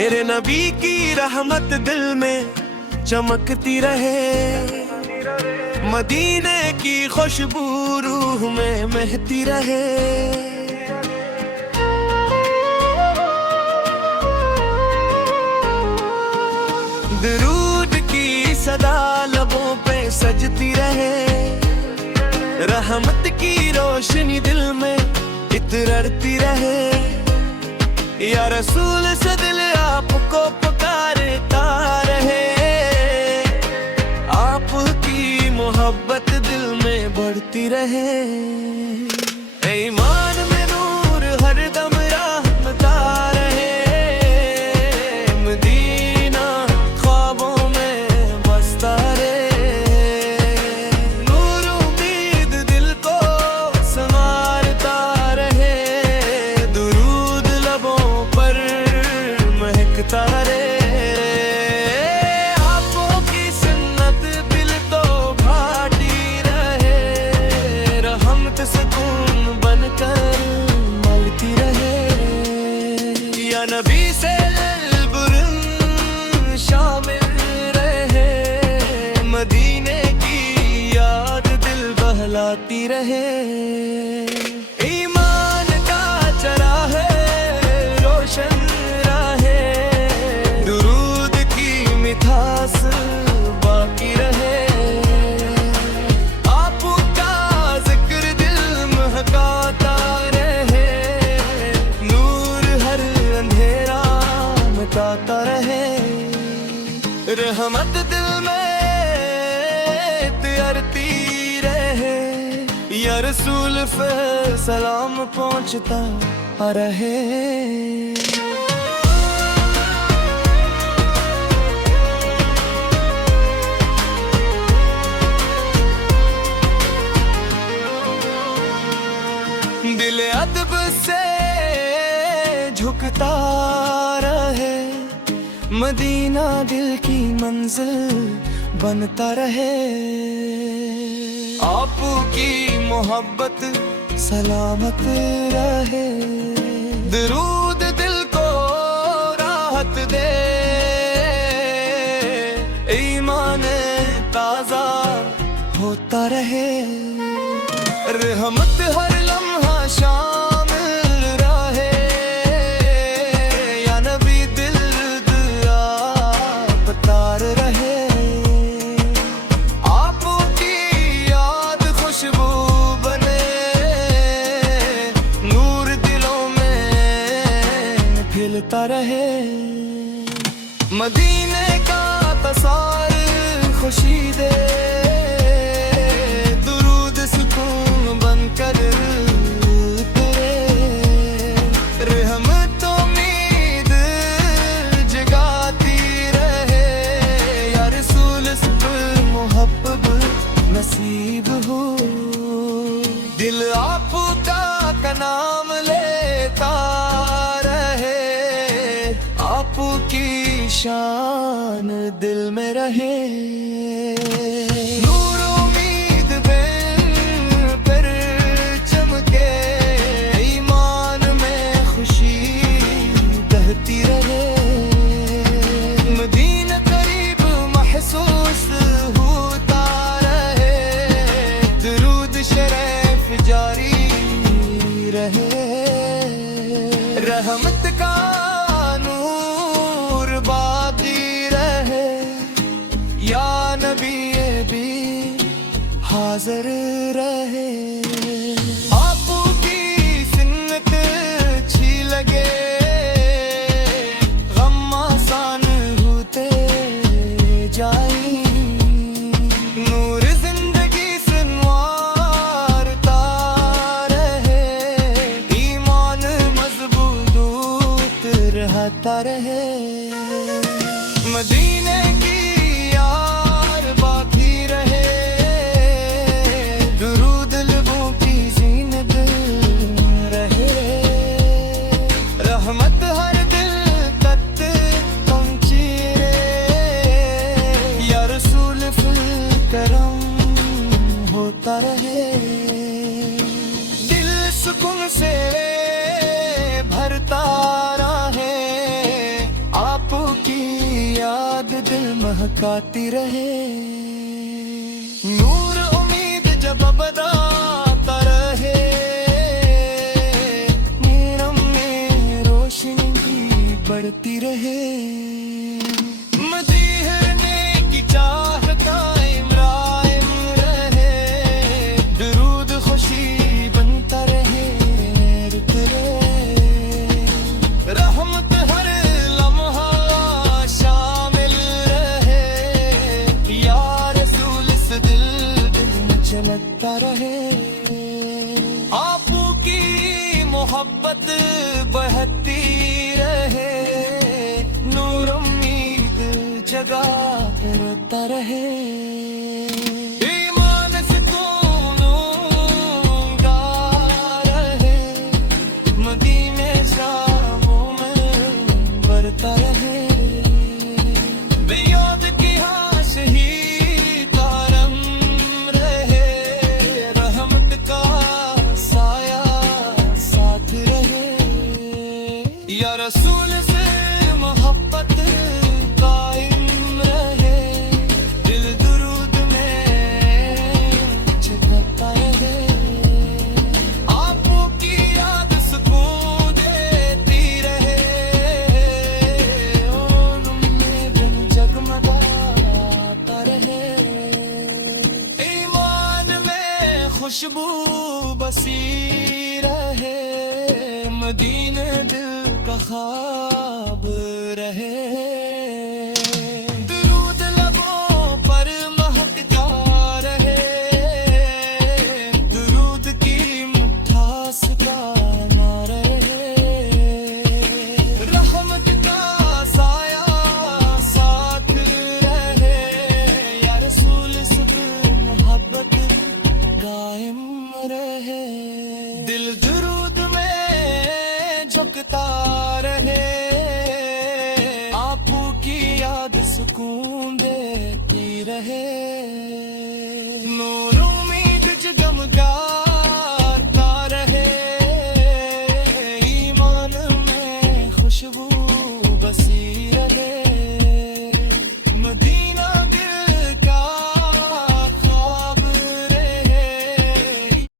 मेरे नबी की रहमत दिल में चमकती रहे, मदीने की खुशबू रूह में महती रहे। दरूद की सदा लबों पे सजती रहे, रहमत की रोशनी दिल में इतरती रहे। या रसूल से दिल आपको पुकारता रहे, आपकी मोहब्बत दिल में बढ़ती रहे। ईमान में नूर हरदम रहमता रहे, मदीना ख्वाबों में बसता रहे। नूर उम्मीद दिल को संवारता रहे, दुरूद लबों पर महकता रहे। आंखों की सुन्नत दिल तो भाटी रहे, रहमत सुकून बनकर मलती रहे। या नबी से बुरन शामिल रहे, मदीने की याद दिल बहलाती रहे। ईमान का चराहे रोशन रहे, दुरूद की मिठास बाकी रहे। आपका जिक्र दिल महकाता रहे, नूर हर अंधेरा मिटाता रहे। रहमत दिल में तैरती रहे, या रसूल पे सलाम पहुंचता रहे। दिल अदब से झुकता रहे, मदीना दिल की मंजिल बनता रहे। आपकी मोहब्बत सलामत रहे, दरूद दिल को राहत दे। ईमान ताजा होता रहे, रहमत हर लम्हा शामिल रहे। या नबी दिल आप तार रहे, आपकी याद खुशबू बने, नूर दिलों में खिलता रहे। मदीने का तसार खुशी दे, दुरूद सुकून बनकर तेरे। रहमत उम्मीद जगाती रहे, या रसूल से मोहब्बत नसीब हो। दिल आपका नाम लेता रहे, आपकी शान दिल में रहे। नूर उम्मीद पर चमके, ईमान में खुशी बहती रहे। मदीना करीब महसूस होता रहे, दुरूद शरीफ जारी रहे। रहमत का नूर बाकी रहे, या नबी ये भी हाजिर रहे। आपकी सुन्नत अच्छी लगे, गम आसान होते जाए। नूर जिंदगी संवारता रहे, ईमान मजबूत रहता रहे। मदीने की यार बाकी रहे, दुरूद लबों की ज़ीनत रहे। रहमत हर दिल तक पहुंची रे, या रसूल फुल करम होता रहे। दिल सुकून से भरता रहे, आप महकाती रहे। नूर उम्मीद जब बदलाता रहे, नीरम में रोशनी भी बढ़ती रहे। मदीने की चाह कायम रायम रहे, दुरूद खुशी बनता रहे, रुत रहे। रहमत हर लम्हा शामिल रहे, या रसूल इस दिल में चमकता रहे। आपू की मोहब्बत बहती रहे, नूर उम्मीद जगा रोता रहे। ईमान सुकून गा रहे, मदीने शामों में बरता रहे। बेयाद की हाश ही तारम रहे, रहमत का साया साथ रहे। या रसूल से मोहब्बत कायम रहे, दिल दुरूद में चिपकता रहे। आपू की याद सुकून देती रहे, और में दिन जगमगाता रहे। ईमान में खुशबू बसी रहे, मदीने दिल का ख्वाब रहे। दुरूद लबों पर महकता रहे, दुरूद की मिठास का ना रहे। रहमत का साया साथ रहे, या रसूल सब मोहब्बत कायम रहे। दिल